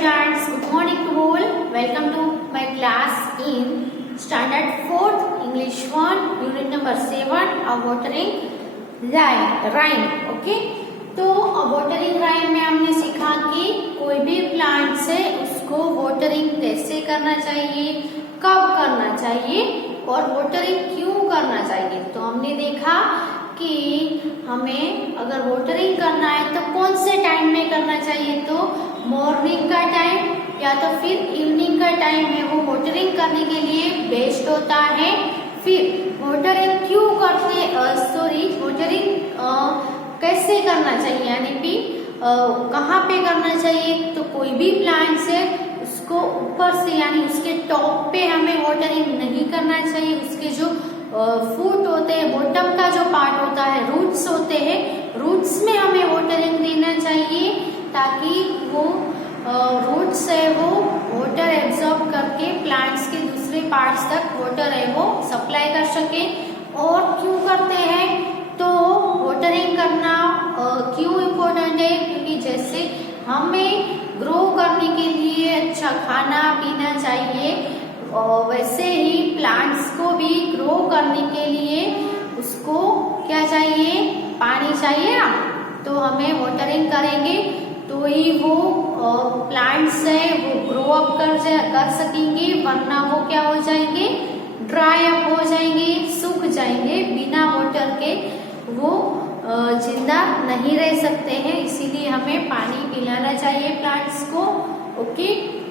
students, good morning to all. Welcome to my class in standard 4th English 1 unit number 7 a watering rhyme. Okay, तो watering rhyme में हमने सीखा कि कोई भी प्लांट से उसको वाटरिंग कैसे करना चाहिए, कब करना चाहिए और वाटरिंग क्यों करना चाहिए। तो हमने देखा कि हमें अगर वाटरिंग करना है तो कौन से टाइम में करना चाहिए, तो मॉर्निंग का टाइम या तो फिर इवनिंग का टाइम है वो वाटरिंग करने के लिए बेस्ट होता है। फिर वाटरिंग क्यों करते, वाटरिंग कैसे करना चाहिए, यानी कि कहाँ पे करना चाहिए। तो कोई भी प्लांट से उसको ऊपर से यानी उसके टॉप पे हमें वाटरिंग नहीं करना चाहिए। उसके जो फूट होते हैं, बॉटम का जो पार्ट होता है, रूट्स होते हैं, रूट्स में हमें वाटरिंग देना चाहिए ताकि वो रूट्स है वो वाटर एब्जॉर्ब करके प्लांट्स के दूसरे पार्ट्स तक वाटर है वो सप्लाई कर सके। और क्यों करते हैं, तो वाटरिंग करना क्यों इम्पोर्टेंट है, क्योंकि जैसे हमें ग्रो करने के लिए अच्छा खाना पीना चाहिए और वैसे ही प्लांट्स को भी ग्रो करने के लिए उसको क्या चाहिए, पानी चाहिए ना। तो हमें वाटरिंग करेंगे तो ही वो प्लांट्स है वो ग्रो अप कर सकेंगे, वरना वो क्या हो जाएंगे, ड्राई अप हो जाएंगे, सूख जाएंगे। बिना वाटर के वो जिंदा नहीं रह सकते हैं, इसीलिए हमें पानी पिलाना चाहिए प्लांट्स को। ओके,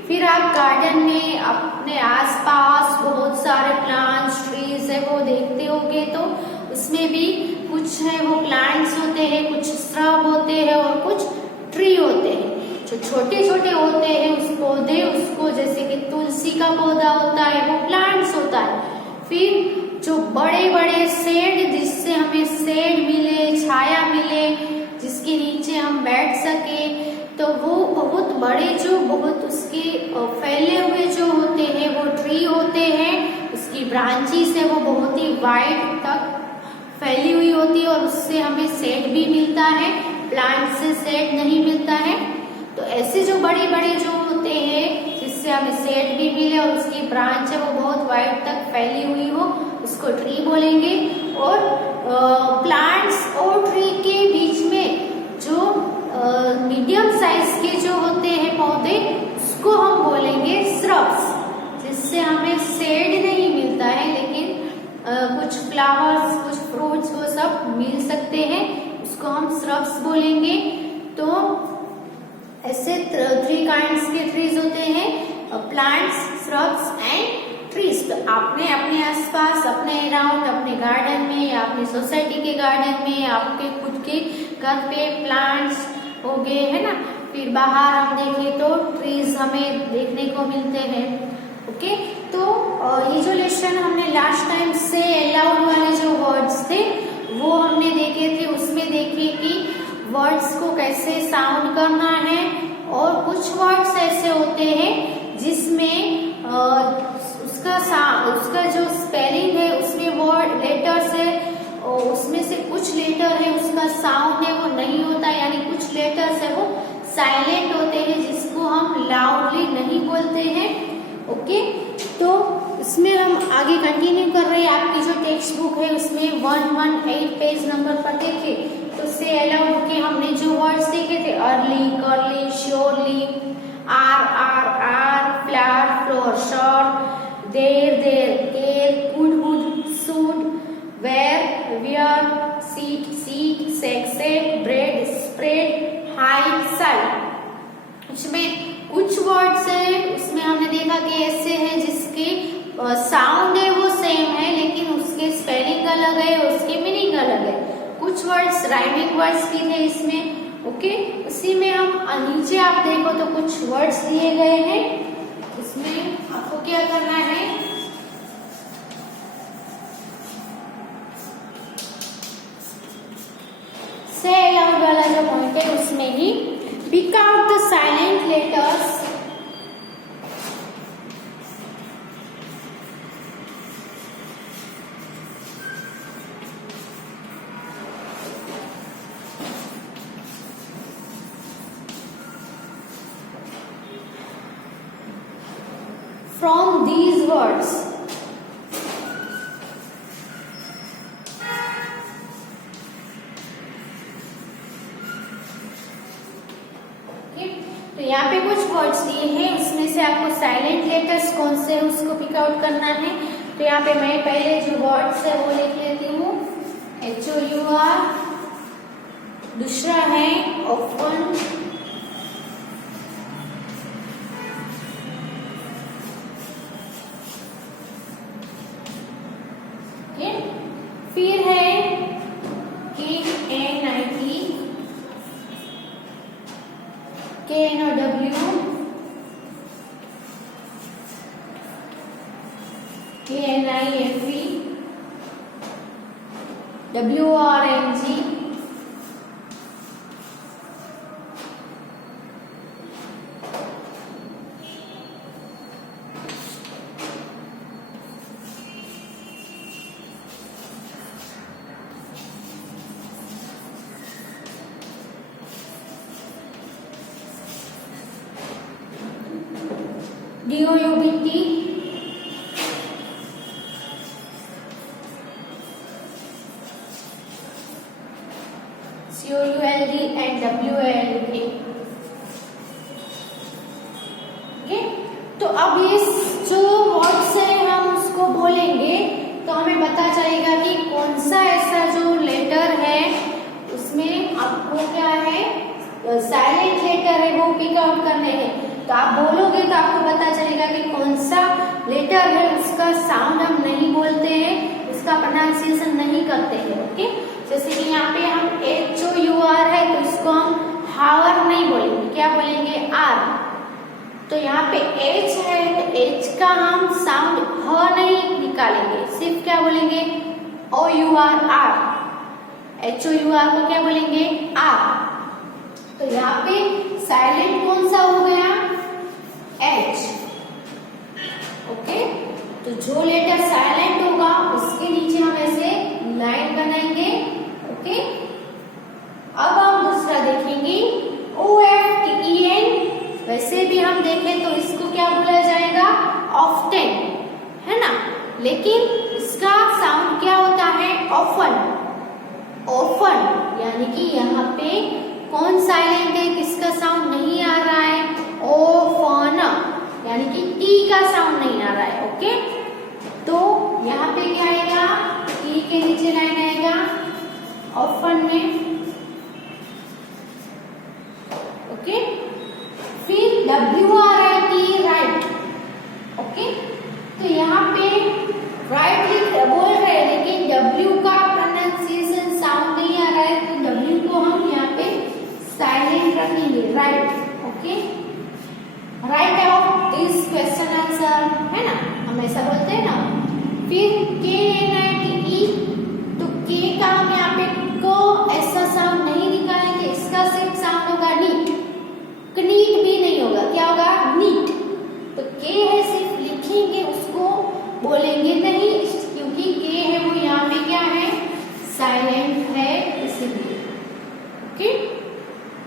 फिर आप गार्डन में अपने आसपास बहुत सारे प्लांट्स ट्रीज है वो देखते होंगे, तो उसमें भी कुछ है वो प्लांट्स होते हैं, कुछ श्रब होते हैं और कुछ ट्री होते हैं। जो छोटे छोटे होते हैं उस पौधे, उसको जैसे कि तुलसी का पौधा होता है वो प्लांट्स होता है। फिर जो बड़े बड़े शेड, जिससे हमें शेड मिले, छाया मिले, जिसके नीचे हम बैठ सके, तो वो बहुत बड़े जो बहुत उसके फैले हुए जो होते हैं वो ट्री होते हैं। उसकी ब्रांचेस है वो बहुत ही वाइड तक फैली हुई होती है और उससे हमें शेड भी मिलता है, प्लांट से शेड नहीं मिलता है। तो ऐसे जो बड़े बड़े जो होते हैं जिससे हमें शेड भी मिले और उसकी ब्रांच है वो बहुत वाइड तक फैली हुई हो, उसको ट्री बोलेंगे। और प्लांट्स और ट्री के बीच में जो मीडियम साइज के जो होते हैं पौधे, उसको हम बोलेंगे श्रब्स, जिससे हमें शेड नहीं मिलता है लेकिन कुछ फ्लावर्स, कुछ फ्रूट्स वो सब मिल सकते हैं, उसको हम श्रब्स बोलेंगे। तो ऐसे 3 काइंड्स के ट्रीज होते हैं, प्लांट्स, श्रब्स एंड ट्रीज। तो आपने अपने आसपास, अपने अराउंड, अपने गार्डन में या अपनी सोसाइटी के गार्डन में या आपके खुद के घर पे प्लांट्स हो गए है ना। फिर बाहर हम देखें तो ट्रीज हमें देखने को मिलते हैं। ओके, तो ये जो लेसन हमने लास्ट टाइम से अलाउड वाले जो वर्ड्स थे वो हमने देखे थे, उसमें देखे कि वर्ड्स को कैसे साउंड करना है। और कुछ वर्ड्स ऐसे होते हैं जिसमें उसका जो स्पेलिंग है उसमें वर्ड लेटर्स है और उसमें से कुछ लेटर है उसका साउंड है वो नहीं होता, यानी कुछ लेटर्स है वो साइलेंट होते हैं जिसको हम लाउडली नहीं बोलते हैं। ओके, तो इसमें हम आगे कंटिन्यू कर रहे हैं। आपकी जो टेक्स्ट बुक है उसमें 118 पेज नंबर पर देखे तो से अलाउड के हमने जो वर्ड्स देखे थे, early, curly, surely, R R R, flower, floor, short, there there, care, good, suit, where, wear, seat, sake, bread, spread, height, side. इसमें कुछ वर्ड्स है उसमें हमने देखा कि ऐसे हैं जिसके साउंड है वो सेम है लेकिन उसके स्पेलिंग अलग है, उसके मीनिंग अलग है। कुछ वर्ड्स राइमिंग वर्ड्स भी थे इसमें। ओके, उसी में हम नीचे आप देखो तो कुछ वर्ड्स दिए गए हैं, इसमें आपको क्या करना है, से अलाउड वाला जो पॉइंट है उसमें ही pick out the silent letters from these words. तो यहाँ पे कुछ वर्ड्स दिए हैं, उसमें से आपको साइलेंट लेटर्स कौन से हैं उसको पिक आउट करना है। तो यहाँ पे मैं पहले जो वर्ड्स है वो लिख लेती हूँ, HOUR, दूसरा है ऑफन, फिर है KNIT, KNOW, KNIFE, WRNG, DOUBT, COULD and WALK। तो अब ये जो वर्ड्स है हम उसको बोलेंगे तो हमें पता चलेगा कि कौन सा ऐसा जो लेटर है उसमें आपको क्या है साइलेंट लेटर है वो पिक आउट करने हैं। तो आप बोलोगे तो आपको पता चलेगा कि कौन सा लेटर है उसका साउंड हम नहीं बोलते हैं, उसका प्रोनाउंसिएशन नहीं करते हैं। ओके, जैसे कि यहाँ पे हम HOUR है तो इसको हम हावर नहीं बोलेंगे, क्या बोलेंगे, आर। तो यहाँ पे H है तो H का हम साउंड ह नहीं निकालेंगे, सिर्फ क्या बोलेंगे, OUR, आर। HOUR को क्या बोलेंगे, आर। तो यहाँ पे साइलेंट कौन सा हो गया, H। ओके, तो जो लेटर साइलेंट होगा उसके नीचे हम ऐसे लाइन बनाएंगे। ओके, अब हम दूसरा देखेंगे OFTEN। वैसे भी हम देखें तो इसको क्या बोला जाएगा, ऑफ्टन, है ना, लेकिन इसका साउंड क्या होता है, ऑफन। ऑफन यानी कि यहाँ पे कौन साइलेंट है, किसका साउंड नहीं आ रहा है, ओफन, यानी कि टी का साउंड नहीं आ रहा है। ओके, तो यहाँ पे क्या आएगा, टी के नीचे लाइन आएगा ऑफन में। ओके, फिर WRIT, राइट। ओके, तो यहाँ पे राइट बोल रहे हैं लेकिन W का प्रोनाउंसिएशन साउंड नहीं आ रहा है, तो W को हम यहाँ पे साइलेंट रखेंगे, right. Okay, right out this question answer, है ना, हम ऐसा बोलते हैं ना। फिर KNITE, तो K का हम यहाँ पे को ऐसा साउंड नहीं निकालेंगे, इसका सिर्फ साउंड होगा नीट, नीट भी नहीं होगा, क्या होगा, नीट। तो K है सिर्फ लिखेंगे, उसको बोलेंगे नहीं, क्योंकि K है वो यहाँ पे क्या है, साइलेंट है, इसीलिए। ओके,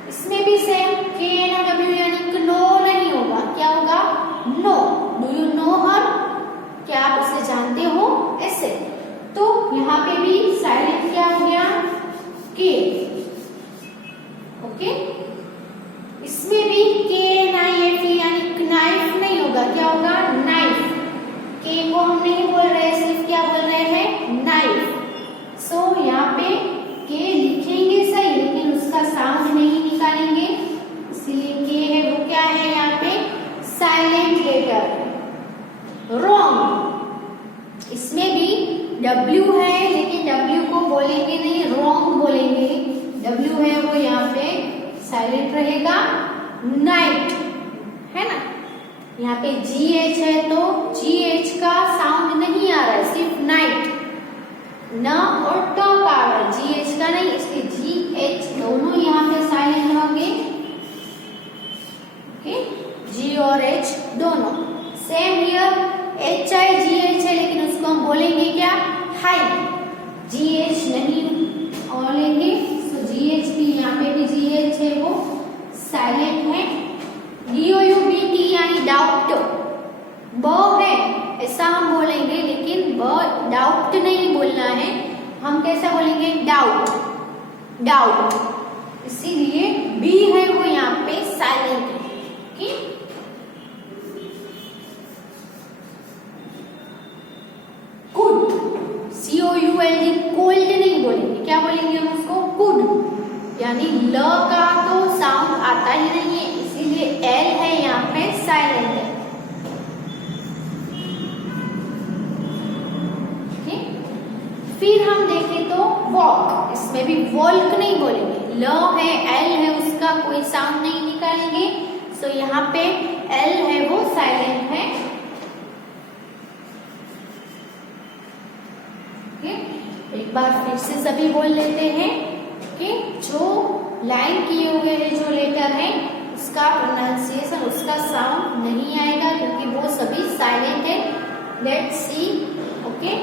इसमें भी सेम KNOW यानी नो नहीं होगा, क्या होगा, नो। डू यू नो हर, क्या आप उसे जानते हो, ऐसे। तो यहाँ पे भी साइलेंट क्या हो गया, K। ओके, इसमें भी KNIFE यानी नाइफ नहीं होगा, क्या होगा, नाइफ। K को हम नहीं बोल रहे, सिर्फ क्या बोल रहे हैं, नाइफ। सो यहाँ पे K लिखेंगे सही लेकिन उसका साउंड नहीं निकालेंगे, इसीलिए K है वो क्या है यहाँ पे, साइलेंट लेटर, रॉन्ग। इसमें भी W है लेकिन W को बोलेंगे नहीं, रॉन्ग बोलेंगे। W है वो यहाँ पे साइलेंट रहेगा, नाइट, है ना। यहाँ पे GH है तो GH का साउंड नहीं आ रहा है, सिर्फ नाइट, न और ट का आ रहा है, GH का नहीं, इसलिए GH दोनों यहाँ पे साइलेंट होंगे। ओके, G और H दोनों सेम हियर, HIGH है लेकिन उसको हम बोलेंगे क्या, हाई, GH नहीं बोलेंगे, सो GH भी यहाँ पे भी GH है वो साइलेंट है। DOUBT यानी डाउट, ब है ऐसा हम बोलेंगे, लेकिन ब डाउट नहीं बोलना है, हम कैसा बोलेंगे डाउट, डाउट। इसीलिए बी है वो यहाँ पे साइलेंट है। ओके, कुड, COULD, कोल्ड नहीं बोलेंगे, क्या बोलेंगे हम उसको, कुड। यानी ल का तो साउंड आता ही नहीं है, इसीलिए एल है यहाँ पे साइलेंट है। फिर हम देखें तो वॉक, इसमें भी वॉल्क नहीं बोलेंगे, ल है एल है उसका कोई साउंड नहीं निकालेंगे, सो यहाँ पे एल है वो साइलेंट है। एक बार फिर से सभी बोल लेते हैं कि जो लाइन किए हुए हैं जो लेटर है उसका प्रोनाउंसिएशन, उसका साउंड नहीं आएगा क्योंकि वो सभी साइलेंट है। Let's see. ओके,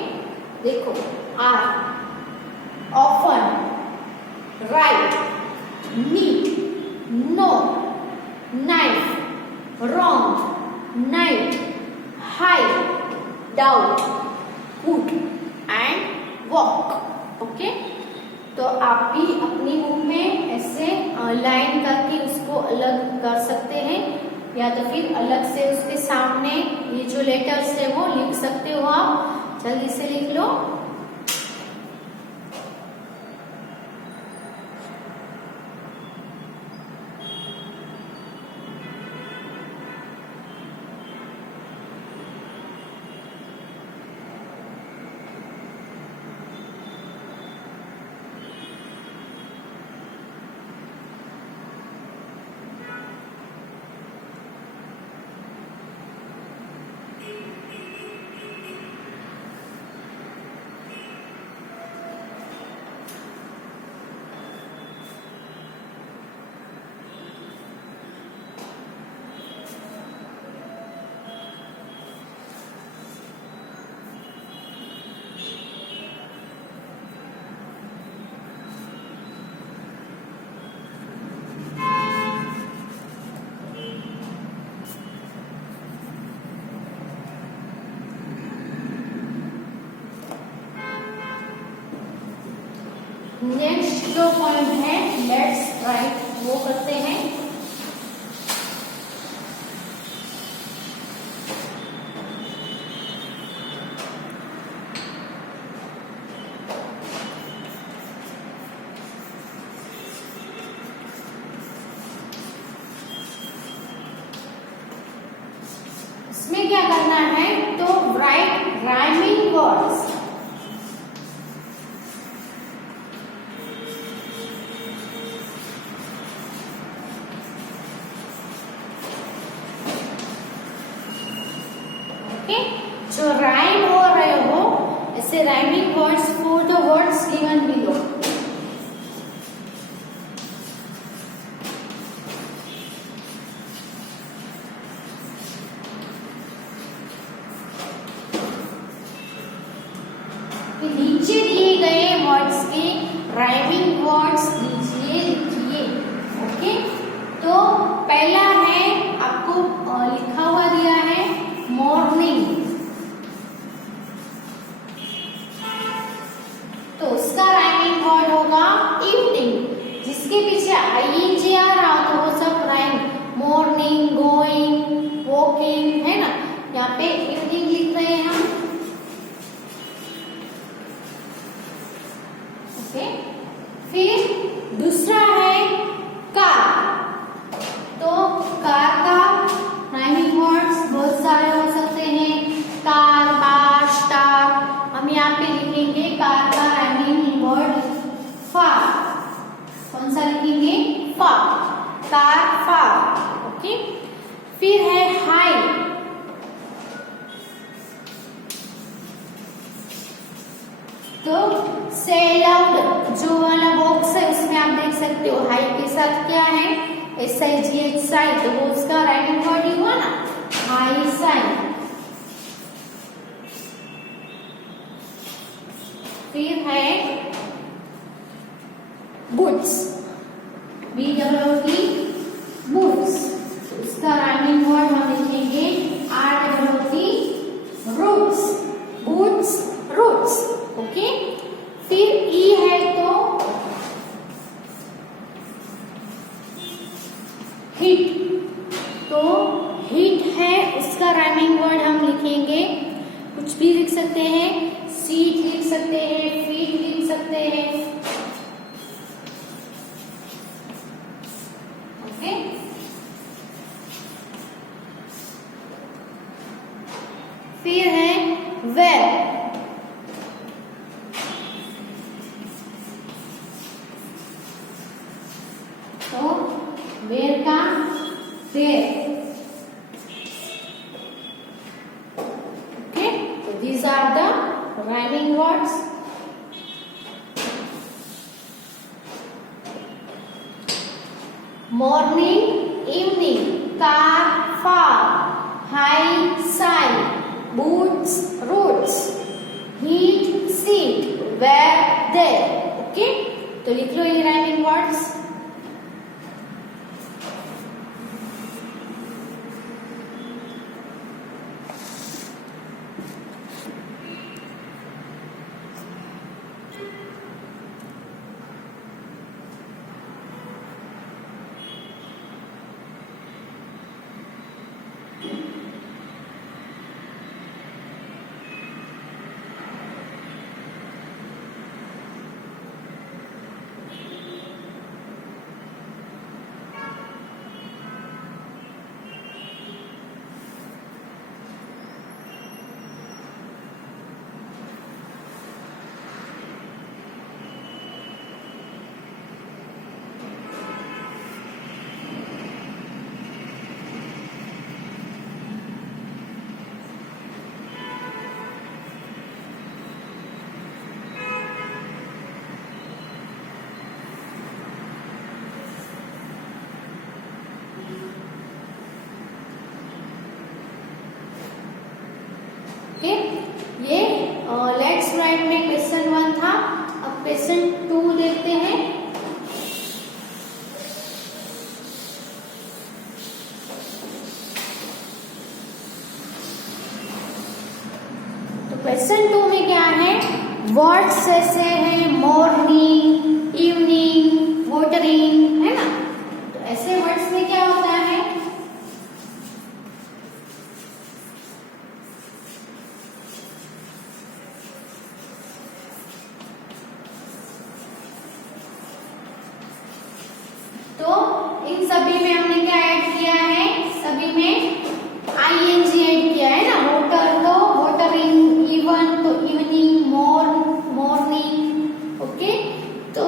देखो R, often, right, neat, no, knife, wrong, night, high, doubt, good and walk. Okay, तो आप भी अपनी बुक में ऐसे लाइन करके उसको अलग कर सकते हैं, या तो फिर अलग से उसके सामने ये जो लेटर्स है वो लिख सकते हो। आप जल्दी से लिख लो। नेक्स्ट जो पॉइंट है लेट्स राइट, वो करते हैं। इसमें क्या करना है, तो राइट राइमिंग वर्ड्स। जो राइम हो रहे हो ऐसे rhyming words for the words given below. नीचे दिए गए वर्ड्स के राइमिंग वर्ड्स लीजिए, लिखिए। ओके, तो पहला है आपको लिखा हुआ दिया है मॉर्निंग, तो उसका राइमिंग वर्ड होगा इवनिंग। जिसके पीछे आईएनजी आ रहा तो वो सब राइम, मॉर्निंग, गोइंग, वॉकिंग, है ना। यहाँ पे इवनिंग लिख रहे हैं हम। ओके, फिर दूसरा है कार, तो कार का राइमिंग वर्ड्स बहुत सारे हो सकते हैं, कार, बार, स्टार। हम यहाँ पे लिखेंगे कार का राइमिंग वर्ड फार। कौन सा लिखेंगे, फार, कार, फार। ओके, फिर है हाई, तो से लाउड, जो वाला बॉक्स है उसमें आप देख सकते हो हाई के साथ क्या है, SIGH साई, तो वो उसका राइमिंग वर्ड ही हुआ ना, हाई साई। फिर है बुट्स, BOOT, बुट्स, उसका राइमिंग वर्ड हम लिखेंगे ROOT, इसका राइमिंग वर्ड हम लिखेंगे, कुछ भी लिख सकते हैं, सीट लिख सकते हैं, फीट लिख सकते हैं, ओके। फिर है वेयर, तो वेयर का वेयर, ओके। तो these are the rhyming words. Morning, evening, car, far, high, side, boots, roots, heat, seat, where, there, okay। तो लिख लो ये rhyming words। ओके, ये लेट्स राइट में क्वेश्चन 1 था। अब क्वेश्चन 2 देखते हैं। तो क्वेश्चन 2 में क्या है, वर्ड्स ऐसे हैं मॉर्निंग, इवनिंग, वाटरिंग, है ना। तो ऐसे वर्ड्स में क्या होता है, तो इन सभी में हमने क्या ऐड किया है, सभी में आईएनजी ऐड किया है ना। वोटर तो वोटरिंग, इवन तो इवनिंग, मॉर्निंग, ओके। तो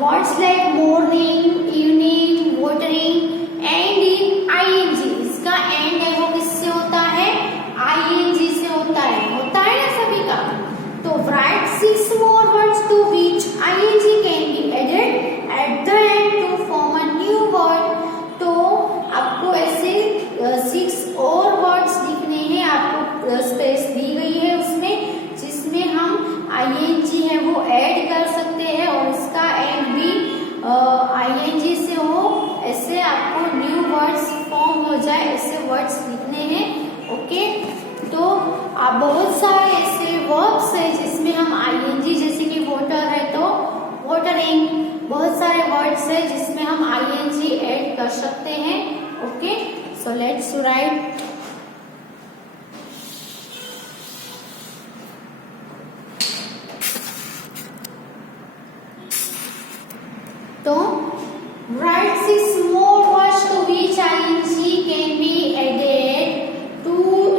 words like morning, evening, watering end in I N G, इसका एंड है वो किससे होता है, आईएनजी से होता है ना सभी का। तो right 6 more words to which ing can be added at the end to form a new word। तो आपको ऐसे 6 और वर्ड्स लिखने हैं, आपको स्पेस दी गई है उसमें, जिसमें हम आईएनजी है वो ऐड कर सकते हैं और इसका एंड भी आईएनजी से हो, ऐसे आपको न्यू वर्ड्स फॉर्म हो जाए, ऐसे वर्ड्स लिखने हैं, ओके। तो आप बहुत सारे ऐसे वर्ब्स है जिसमें हम आईएनजी, जैसे कि वोटर है तो वोटरिंग, बहुत सारे वर्ड्स है जिसमें हम आईएनजी ऐड कर सकते हैं, ओके। So let's write. तो write 6 more words to which ing can be added to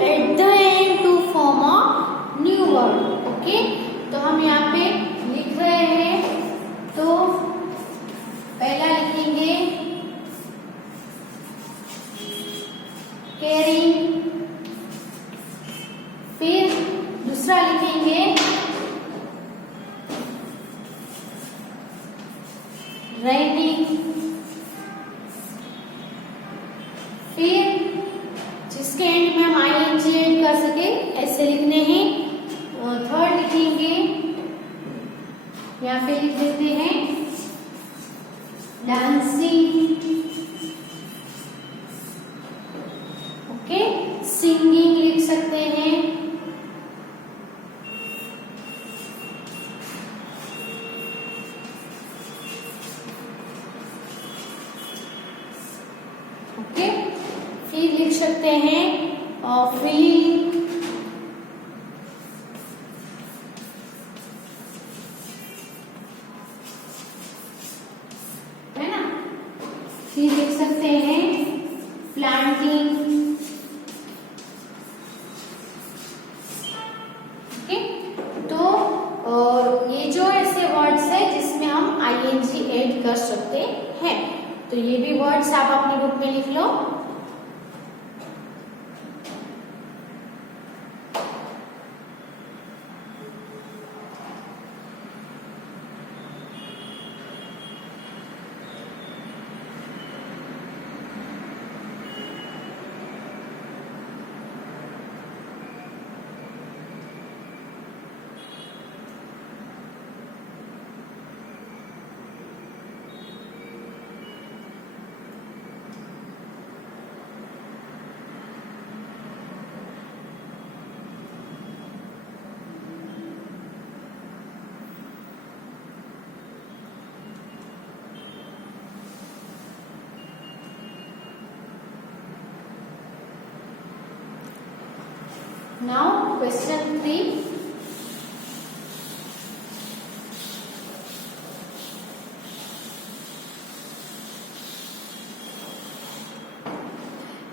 at the end to form a new word, okay। तो हम यहाँ पे लिख रहे हैं, तो पहला लिखेंगे कैरिंग, फिर दूसरा लिखेंगे राइटिंग, फिर जिसके एंड में हम आईएनजी ऐड कर सके ऐसे लिखने हैं। थर्ड लिखेंगे, यहाँ पे लिख देते हैं डांसिंग, ओके। सिंगिंग लिख सकते हैं, ओके। फिर लिख सकते हैं फीलिंग, है ना। फिर लिख सकते हैं प्लांटिंग, ओके। तो ये जो ऐसे वर्ड्स है जिसमें हम आईएनजी ऐड कर सकते हैं, तो ये भी वर्ड्स आप अपनी बुक में लिख लो। Now question 3.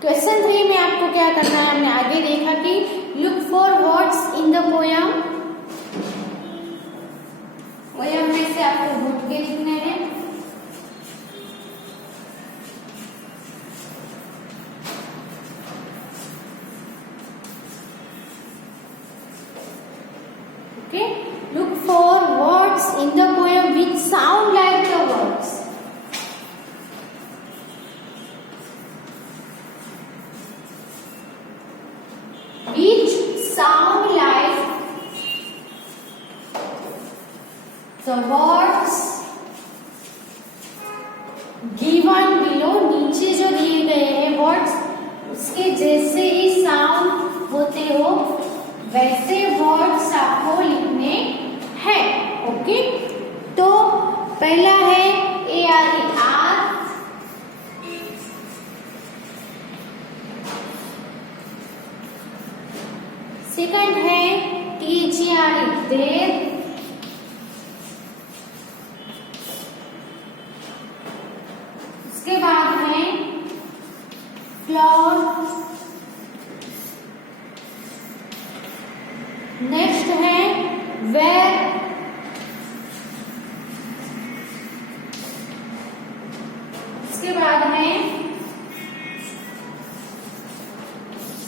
क्वेश्चन 3 में आपको क्या करना है, हमने आगे देखा कि look for words in the poem. Poem में से आपको ढूंढ के लिखने हैं। Okay, look for words in the poem which sound like the words. Which sound like the words given below. नीचे जो दिए गए हैं वर्ड्स, उसके जैसे ही साउंड होते हो वैसे वर्ड्स आपको लिखने हैं। ओके, तो पहला है ARER, सेकंड है THERE देर, उसके बाद है फ्लॉर, नेक्स्ट है वेर, इसके बाद है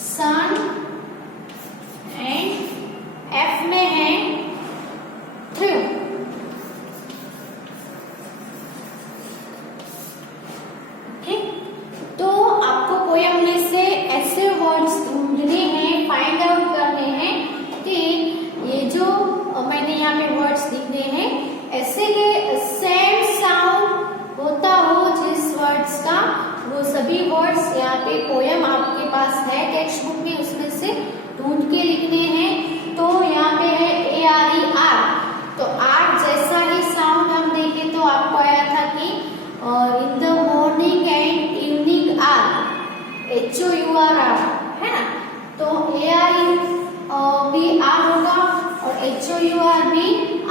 सन एंड F में है थ्रू। ओके, तो आपको पोयम में से ऐसे वर्ड्स ढूंढने हैं, फाइंड आउट करने हैं कि ये जो मैंने यहाँ पे वर्ड्स लिखे हैं ऐसे के सेम साउंड होता हो जिस वर्ड्स का, वो सभी वर्ड्स यहाँ पे पोयम आपके पास है टेक्स्ट बुक में, उसमें से ढूंढ के लिखने हैं। तो यहाँ पे है ARER, तो आर जैसा ही साउंड हम देखें तो आपको आया था कि in the morning and evening R, HOUR है ना। तो ARE भी आर होगा और HOUR भी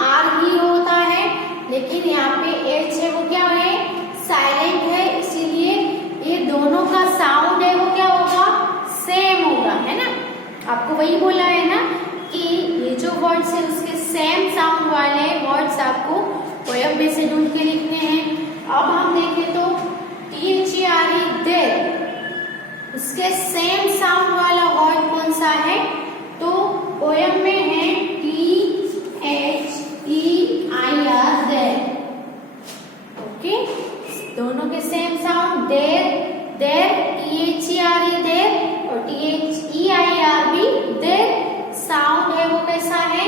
आर ही होता है, लेकिन यहाँ पे H है वो क्या है, साइलेंट है, इसीलिए ये दोनों का साउंड है वो क्या होगा, सेम होगा, है ना। आपको वही बोला है ना कि ये जो वर्ड्स है उसके सेम साउंड वाले वर्ड्स आपको पोयम में से ढूंढ के लिखने हैं। अब हम देखें तो THERE देर, उसके सेम साउंड वाला वर्ड कौन सा है, तो पोयम में है THEIR देर। ओके, दोनों के same sound, there there, THERE देर और THEIR भी देर। साउंड है वो कैसा है,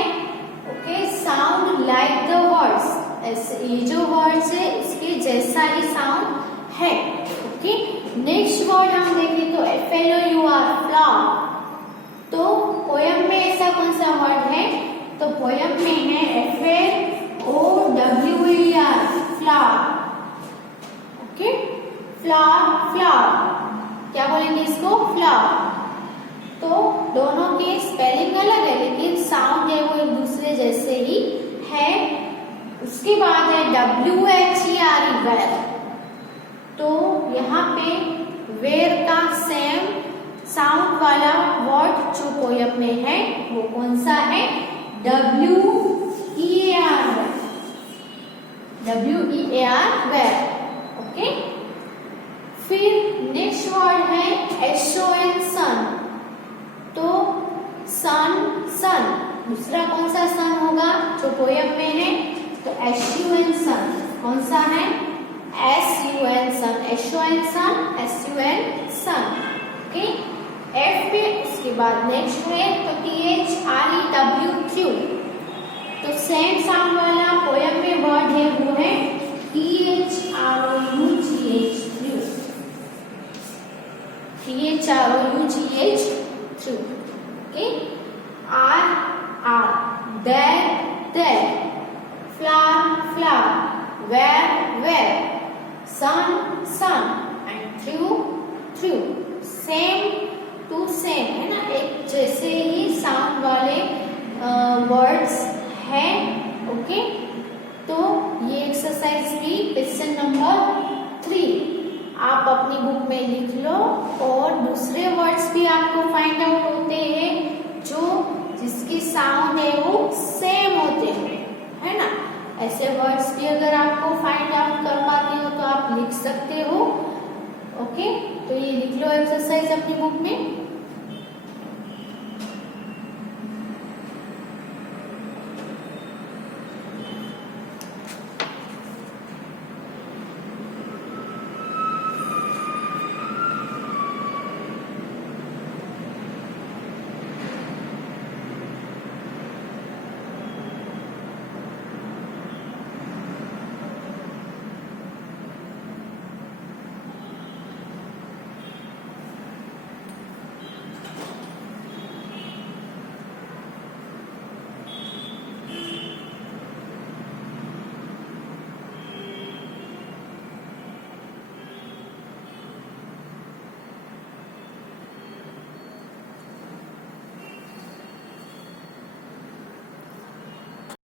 okay, sound like the words, ऐसे ये जो वर्ड्स है उसके जैसा ही साउंड है। ओके, नेक्स्ट वर्ड हम देखें तो FLOUR फ्लावर, तो पोयम में ऐसा कौन सा वर्ड है, तो पोयम में है FLOWER flower. Okay, flower flower. क्या बोलेंगे इसको? फ्लावर। तो दोनों के स्पेलिंग अलग है लेकिन साउंड है वो एक दूसरे जैसे ही है। उसके बाद है WHERE, वेर। तो यहाँ पे वेर का सेम साउंड वाला वर्ड जो पोयम में है वो कौन सा है? WEAR, WEAR, where. ओके। फिर नेक्स्ट वर्ड है SON, सन। तो सन, सन दूसरा कौन सा सन होगा जो पोयम में है? तो SUN, सन। कौन सा है? SUN, सन। SON, सन, SUN, सन। ओके। F पे उसके बाद नेक्स्ट है तो THREW, थ्रू। तो सेम साउंड वाला पोयम में वर्ड है वो है THROUGH, through. THROUGH, through. Okay. R, there, there। Flower, flower। where, where। sun, sun। and through, through। Same to same है ना, एक जैसे ही साउंड वाले वर्ड्स हैं। ओके। तो ये एक्सरसाइज भी क्वेश्चन नंबर 3 आप अपनी बुक में लिख लो। और दूसरे वर्ड्स भी आपको फाइंड आउट होते हैं जो जिसकी साउंड है वो सेम होते हैं, है ना। ऐसे वर्ड्स भी अगर आपको फाइंड आउट कर पाते हो तो आप लिख सकते हो। ओके। तो ये लिख लो एक्सरसाइज अपनी बुक में।